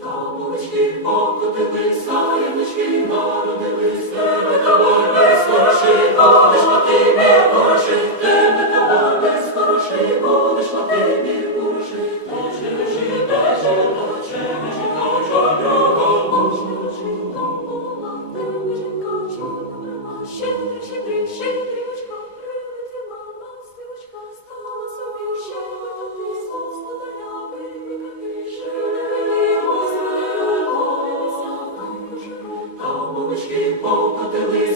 та бубочки покотилися, ямнички народи. Там поживу,